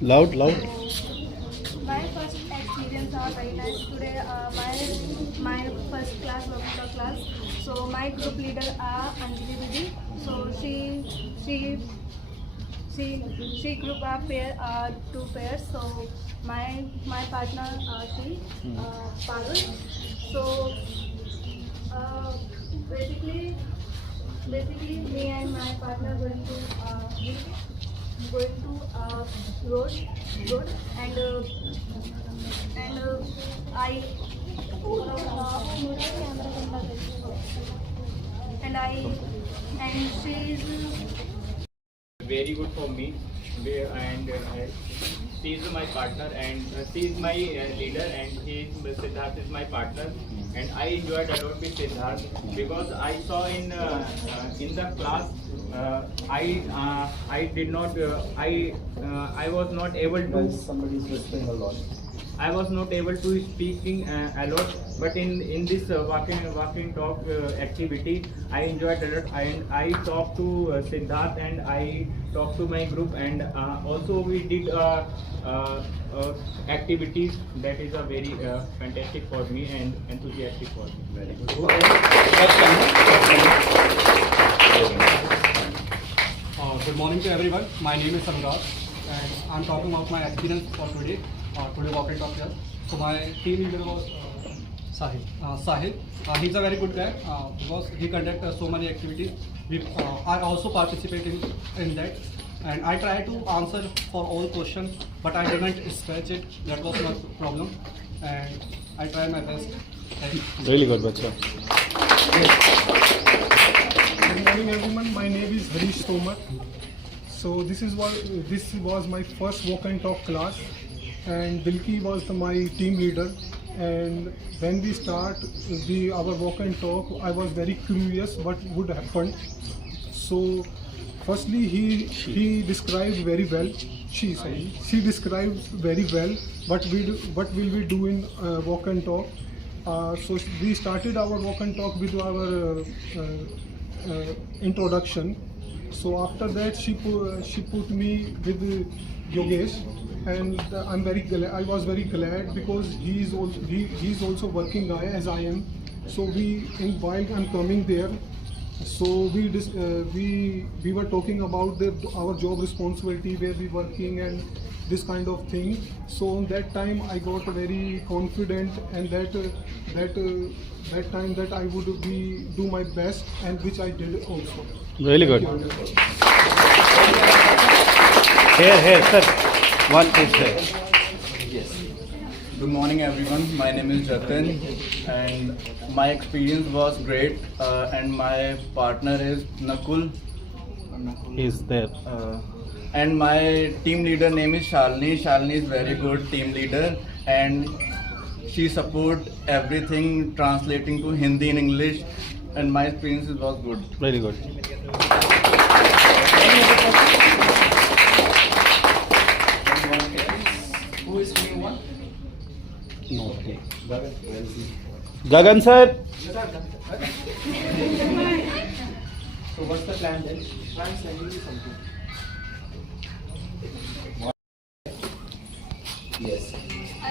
Loud, loud. My first experience are very nice. Today, my first class, Vokta class. So my group leader are Anjali Didi. So she group are pair two pairs. So my partner she Parul. So uh, basically me and my partner going to road and I and I and she is very good for me, and she is my partner, and she is my leader, and Siddharth is my partner, and I enjoyed a lot with Siddharth because I saw in the class I did not I was not able to. Somebody is whispering a lot. I was not able to speaking a lot, but in this walking talk activity, I enjoyed a lot. I talked to Siddharth and I talked to my group, and also we did activities that is a very fantastic for me and enthusiastic for me. Very good. Good morning to everyone. My name is Samrat and I'm talking about my experience for today. Today walk and talk here. So my team leader was Sahil. He's a very good guy because he conducts so many activities. I also participate in that, and I try to answer for all questions, but I didn't scratch it. That was my problem, and I try my best. Really good, bacha. Good morning, everyone. My name is Harish Tomar. So this was my first walk and talk class, and Dilki was my team leader. And when we start our walk and talk, I was very curious what would happen. So firstly, he described very well. She describes very well what will we do in walk and talk. So we started our walk and talk with our introduction. So after that, she put me with Yogesh, and I was very glad because he's also working guy as I am. So while I'm coming there, so we were talking about our job responsibility, where we working and this kind of thing. So on that time I got very confident, and that time that I would do my best, and which I did also. Really good. Here, sir. One is there. Yes. Good morning, everyone. My name is Jatin, and my experience was great. And my partner is Nakul. He's there. And my team leader name is Shalini. Shalini is very good team leader, and she support everything translating to Hindi and English, and my experience was good. Really good. Who is new one? No. Gagan sir. So what's the plan then? Plan sending you something. Yes.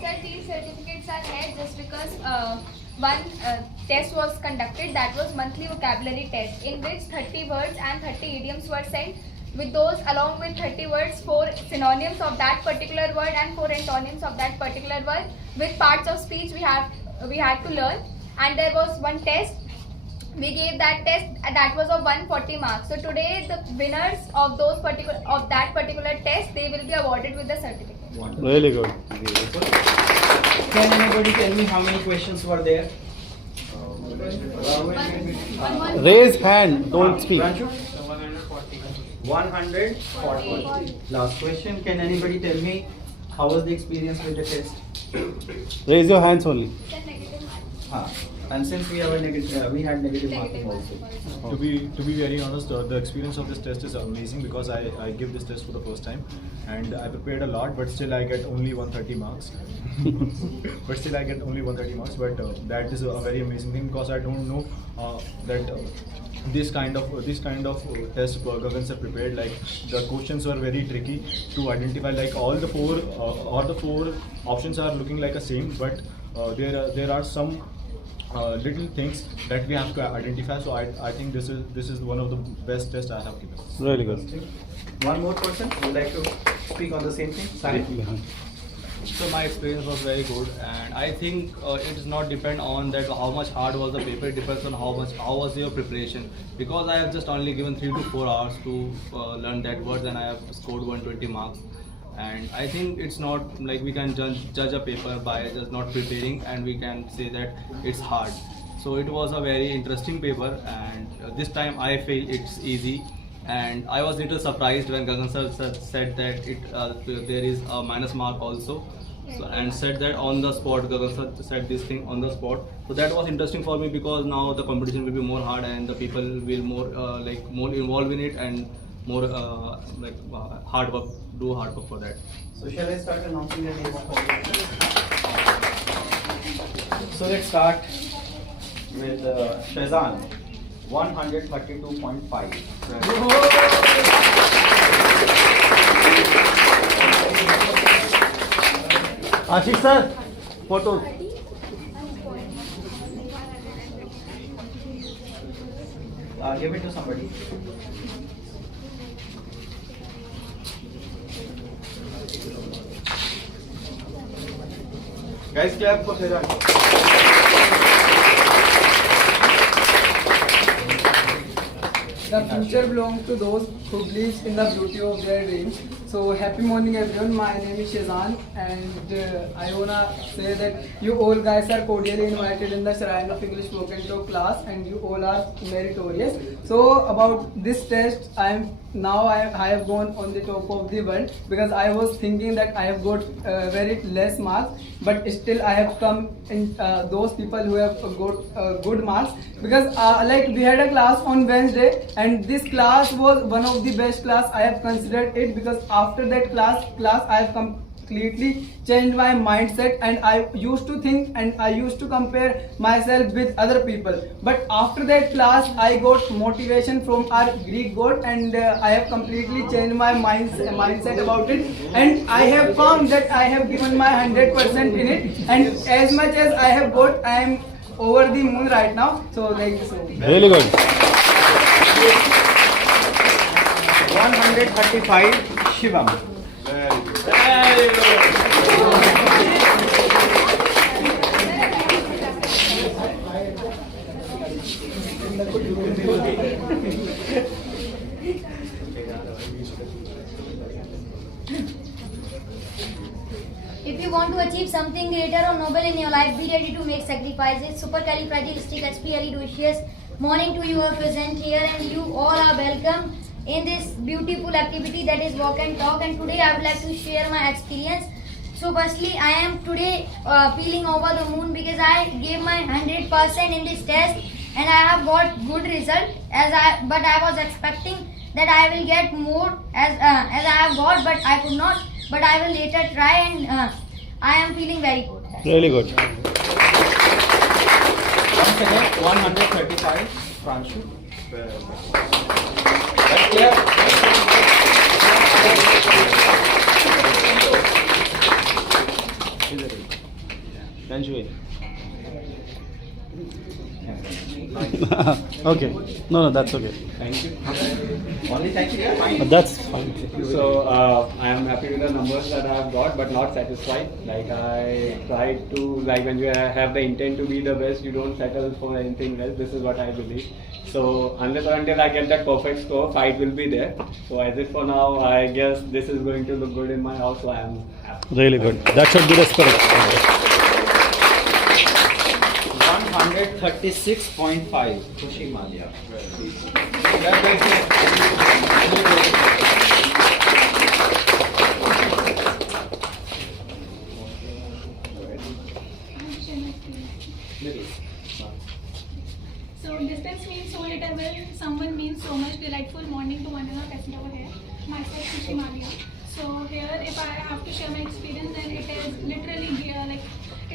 Sir, these certificates are here just because one test was conducted, that was monthly vocabulary test, in which 30 words and 30 idioms were sent. With those, along with 30 words, 4 synonyms of that particular word and 4 antonyms of that particular word. With parts of speech we had to learn, and there was one test. We gave that test, that was of 140 marks. So today the winners of that particular test, they will be awarded with the certificate. Really good. Can anybody tell me how many questions were there? Raise hand. Don't speak. 140. Last question. Can anybody tell me how was the experience with the test? Raise your hands only. And since we have we had negative marking also. To be very honest, the experience of this test is amazing because I give this test for the first time, and I prepared a lot, but still I get only 130 marks. But that is a very amazing thing because I don't know that this kind of test Gagan sir prepared. Like the questions were very tricky to identify. Like all the four options are looking like a same, but there are some little things that we have to identify. So I think this is one of the best tests I have given. Really good. One more person would like to speak on the same thing. Sahil. So my experience was very good, and I think it does not depend on that how much hard was the paper. It depends on how was your preparation. Because I have just only given 3 to 4 hours to learn that words, and I have scored 120 marks. And I think it's not like we can judge a paper by just not preparing, and we can say that it's hard. So it was a very interesting paper, and this time I feel it's easy. And I was little surprised when Gagan sir said that there is a minus mark also, and said that on the spot. Gagan sir said this thing on the spot, so that was interesting for me, because now the competition will be more hard and the people will more involved in it, and more hard work for that. So shall I start announcing the name of all? So let's start with Shazan, 132.5. Ashish sir, photos. Give it to somebody. Guys, clap for Shazan. The future belongs to those who believe in the beauty of their dreams. So happy morning everyone, my name is Shazan, and I wanna say that you all guys are cordially invited in the Shrine of English Spoken Talk class, and you all are meritorious. So about this test, I have gone on the top of the world, because I was thinking that I have got very less marks, but still I have come in those people who have got good marks, because like we had a class on Wednesday, and this class was one of the best class I have considered it, because after that class I have completely changed my mindset, and I used to think and I used to compare myself with other people, but after that class I got motivation from our Greek god, and I have completely changed my mindset about it, and I have found that I have given my 100% in it, and as much as I have got, I am over the moon right now. So thank you so much. Really good. 135, Shivam. Very good. If you want to achieve something greater or noble in your life, be ready to make sacrifices. Supercalifragilisticexpialidocious morning to you are present here, and you all are welcome in this beautiful activity that is walk and talk. And today I would like to share my experience. So firstly, I am today feeling over the moon, because I gave my 100% in this test, and I have got good result. But I was expecting that I will get more as I have got, but I could not. But I will later try, and I am feeling very good. Really good. Once again, 135, Pranshu. Right here. Okay. No, that's okay. Thank you. Only thank you. Yeah, fine. That's fine. So I am happy with the numbers that I have got, but not satisfied. Like I tried to, like when you have the intent to be the best, you don't settle for anything else. This is what I believe. So unless or until I get that perfect score, fight will be there. So as if for now, I guess this is going to look good in my house. So I am happy. Really good. That should be the spirit. 136.5, Khushi Malia. So distance means so little, well, someone means so much. Delightful morning to one another present over here. Myself, Khushi Malia. So here, if I have to share my experience, then it is literally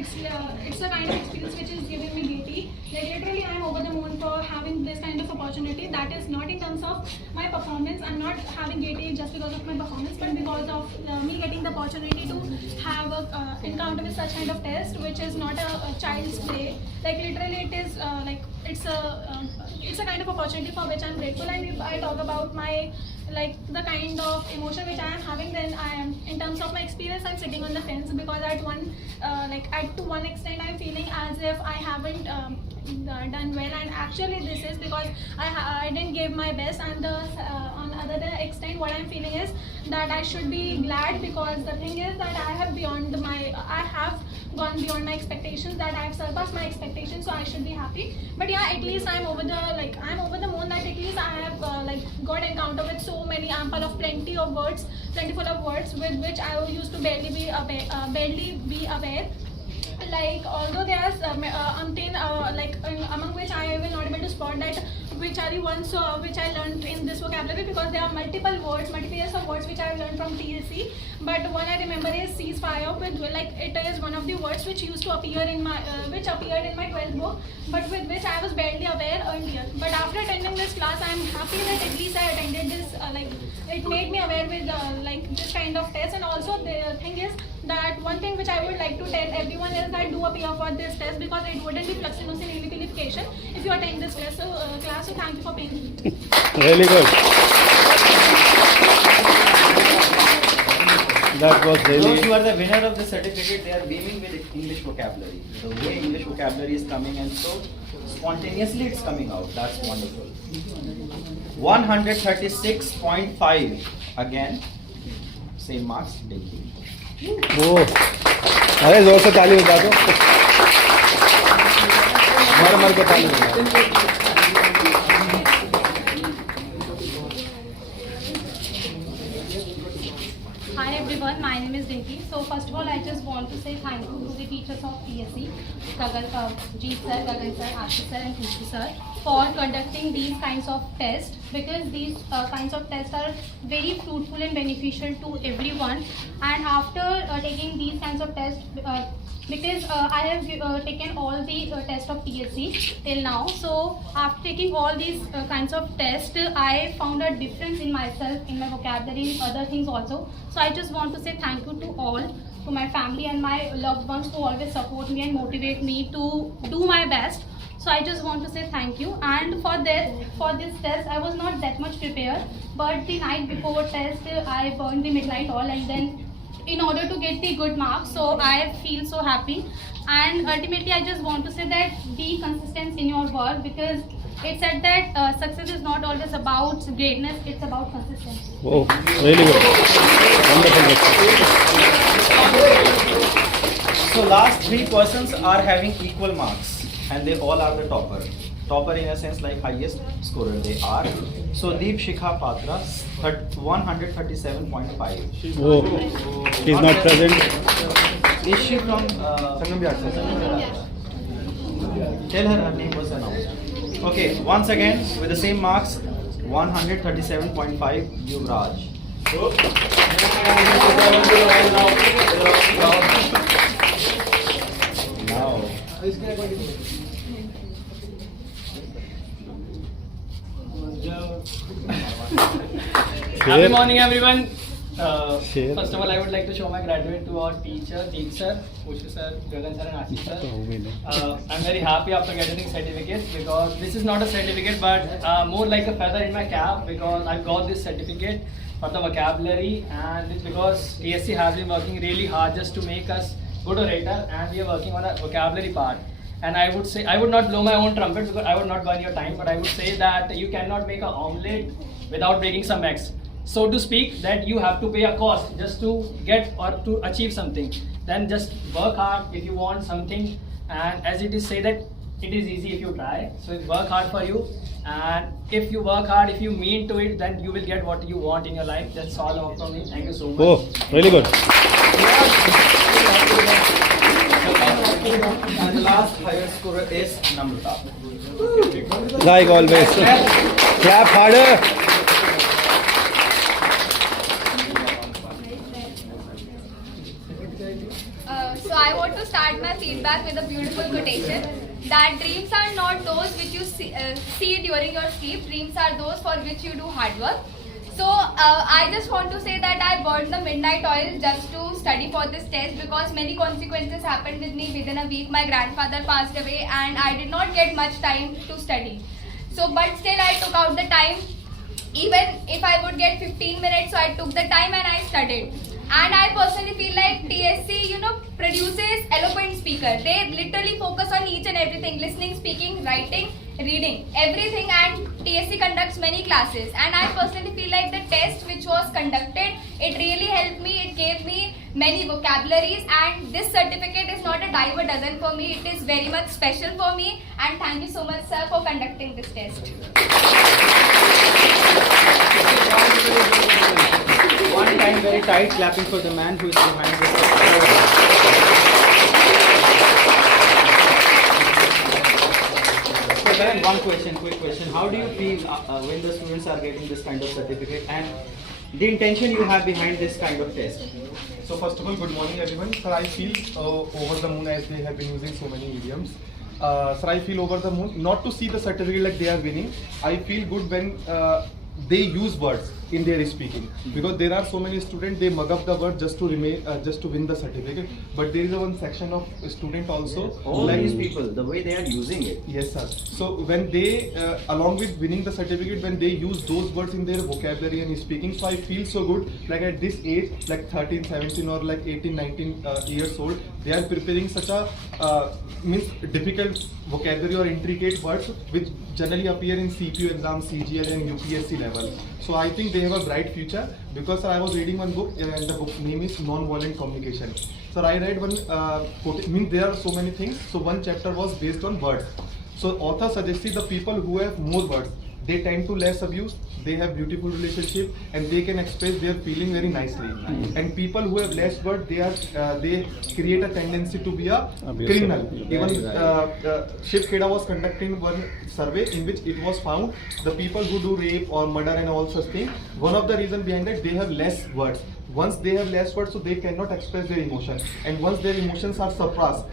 it's a kind of experience which is giving me gaiety. Like literally, I'm over the moon for having this kind of opportunity. That is not in terms of my performance. I'm not having gaiety just because of my performance, but because of me getting the opportunity to have a encounter with such kind of test, which is not a child's play. Like literally, it is it's a kind of opportunity for which I'm grateful. And if I talk about my the kind of emotion which I am having, then I am, in terms of my experience, I'm sitting on the fence, because at to one extent I'm feeling as if I haven't done well, and actually this is because I didn't give my best, and on other extent what I'm feeling is that I should be glad, because the thing is that I have gone beyond my expectations, that I have surpassed my expectations, so I should be happy. But yeah, at least I'm over the moon, that at least I have got encounter with so many plentiful of words with which I used to barely be aware. Like although there are among which I will not able to spot that which are the ones which I learned in this vocabulary, because there are multiple pairs of words which I have learned from TSC. But one I remember is ceasefire, it is one of the words which used to appear in my 12th book, but with which I was barely aware earlier. But after attending this class, I am happy that at least I attended this. It made me aware with this kind of test. And also the thing is that one thing which I would like to tell everyone is that do appear for this test, because it wouldn't be fluxinous in qualification if you attend this class. So thank you for being here. Really good. That was Those really. who are the winner of the certificate, they are beaming with English vocabulary. The way English vocabulary is coming, and so spontaneously it's coming out. That's wonderful. 136.5 again. Same marks. Delhi. Oh. अरे जोर से ताली बजा दो. मर के ताली बजा दो. Hi everyone, my name is Dinky. So first of all, I just want to say thank you to the teachers of TSC, Jeet sir, Gagan sir, Ashish sir and Kushi sir for conducting these kinds of tests, because these kinds of tests are very fruitful and beneficial to everyone. And after taking these kinds of tests, because I have taken all the tests of TSC till now, so after taking all these kinds of tests, I found a difference in myself, in my vocabulary, in other things also. So I just want to say thank you to all, to my family and my loved ones who always support me and motivate me to do my best. So I just want to say thank you. And for this test, I was not that much prepared, but the night before test, I burned the midnight oil, and then in order to get the good marks, so I feel so happy. And ultimately, I just want to say that be consistent in your work, because it's said that success is not always about greatness, it's about consistency. Oh, really good. Wonderful. So last three persons are having equal marks, and they all are the topper. Topper in a sense like highest scorer they are. So Deep Shikha Patra 137.5. Oh, she's not present. Is she from Tell her name was announced. Okay, once again with the same marks, 137.5 Yuvraj. Now. Happy morning, everyone. Share. First of all, I would like to show my gratitude to our teacher, Jeet sir, Kushi sir, Gagan sir, and Ashish sir. I'm very happy after getting this certificate, because this is not a certificate, but more like a feather in my cap, because I've got this certificate for the vocabulary, and it's because TSC has been working really hard just to make us good orator, and we are working on a vocabulary part. And I would say, I would not blow my own trumpet because I would not burn your time, but I would say that you cannot make an omelette without breaking some eggs. So to speak, that you have to pay a cost just to get or to achieve something. Then just work hard if you want something. And as it is said that it is easy if you try. So work hard for you. And if you work hard, if you mean to it, then you will get what you want in your life. That's all from me. Thank you so much. Oh, really good. And the last higher scorer is Namrata. Like always. Clap harder. So I want to start start my feedback with a beautiful quotation that dreams are not those which you see during your sleep. Dreams are those for which you do hard work. So I just want to say that I burned the midnight oil just to study for this test because many consequences happened with me within a week. My grandfather passed away and I did not get much time to study. So but still I took out the time. Even if I would get 15 minutes, so I took the time and I studied. And I personally feel like TSC, produces eloquent speaker. They literally focus on each and everything, listening, speaking, writing, reading, everything. And TSC conducts many classes. And I personally feel like the test which was conducted, it really helped me. It gave me many vocabularies. And this certificate is not a dime a dozen for me. It is very much special for me. And thank you so much, sir, for conducting this test. One time very tight clapping for the man who is behind this. So then one question, quick question. How do you feel when the students are getting this kind of certificate and the intention you have behind this kind of test? So first of all, good morning everyone. Sir, I feel over the moon as they have been using so many idioms. Sir, I feel over the moon, not to see the certificate like they are winning. I feel good when they use words in their speaking, because there are so many students, they mug up the word just to remain, just to win the certificate. But there is a one section of student also. All these people, the way they are using it. Yes, sir. So when they, along with winning the certificate, when they use those words in their vocabulary and speaking, so I feel so good. Like at this age, like 13, 17 or like 18, 19 years old, they are preparing such a difficult vocabulary or intricate words which generally appear in CPU exams, CGL and UPSC level. So I think they have a bright future, because I was reading one book and the book name is Non-Violent Communication. So I read one quote, there are so many things. So one chapter was based on words. So author suggested the people who have more words, they tend to less abuse, they have beautiful relationship and they can express their feeling very nicely. And people who have less words, they create a tendency to be a criminal. Even Shiv Kheda was conducting one survey in which it was found the people who do rape or murder and all such things, one of the reason behind it, they have less words. Once they have less words, so they cannot express their emotion, and once their emotions are suppressed,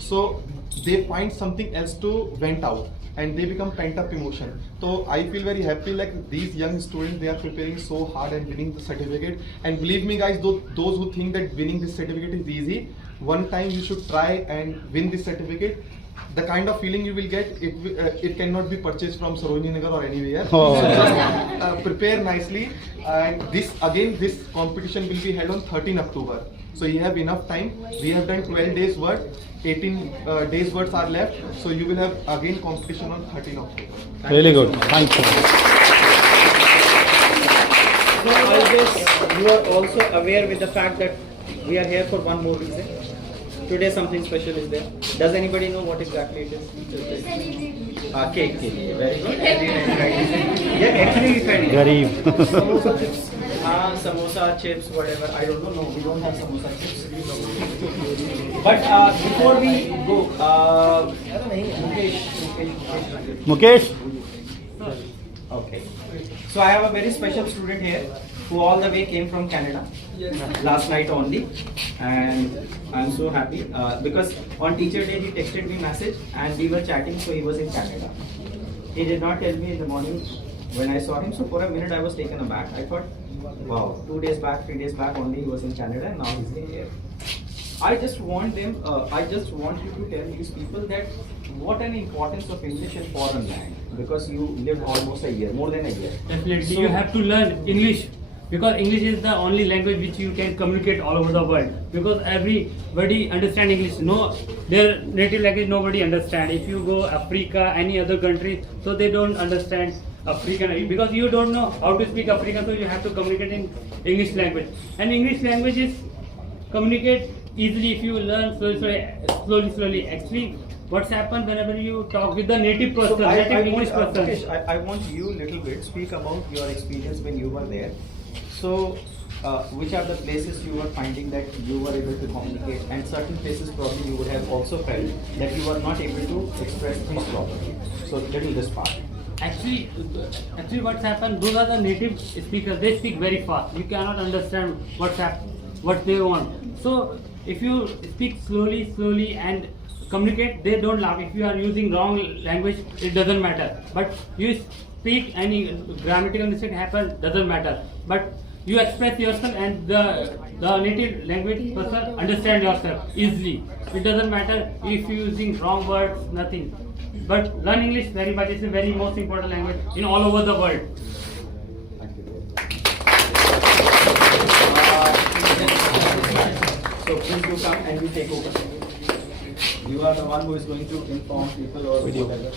so they find something else to vent out and they become pent up emotion. So I feel very happy, like these young students, they are preparing so hard and winning the certificate. And believe me guys, those who think that winning this certificate is easy, one time you should try and win this certificate. The kind of feeling you will get, it cannot be purchased from Sarojini Nagar or anywhere. Oh. So just prepare nicely, and this competition will be held on 13 October. So you have enough time. We have done 12 days work, 18 days words are left. So you will have again competition on 13 October. Really good. Thank you. So always you are also aware with the fact that we are here for one more reason. Today something special is there. Does anybody know what exactly it is? Cake. Very good. Yeah, actually Garib. Samosa chips. Samosa chips, whatever. I don't know. No, we don't have samosa chips. But before we go, Mukesh. Okay. So I have a very special student here who all the way came from Canada last night only, and I'm so happy because on teacher day he texted me message and we were chatting, so he was in Canada. He did not tell me in the morning when I saw him, so for a minute I was taken aback. I thought, wow, 2 days back, 3 days back only he was in Canada and now he's here. I just want you to tell these people that what an importance of English in foreign land, because you lived almost a year, more than a year. Definitely, So, you have to learn English, because English is the only language which you can communicate all over the world. Because everybody understand English. No, their native language nobody understand. If you go Africa, any other country, so they don't understand African, because you don't know how to speak African, so you have to communicate in English language. And English language is communicate easily if you learn slowly. Actually, what's happened whenever you talk with the native person, native English person. Mukesh, I want you little bit speak about your experience when you were there. So, which are the places you were finding that you were able to communicate, and certain places probably you would have also felt that you were not able to express things properly. So, little this part. Actually, what's happened? Those are the native speakers. They speak very fast. You cannot understand what they want. So If you speak slowly and communicate, they don't laugh. If you are using wrong language, it doesn't matter. But you speak, any grammatical mistake happen, doesn't matter. But you express yourself and the native language person understand yourself easily. It doesn't matter if you using wrong words, nothing. But learn English very much. It's a very most important language in all over the world. So please do come and we take over. You are the one who is going to inform people or whatever.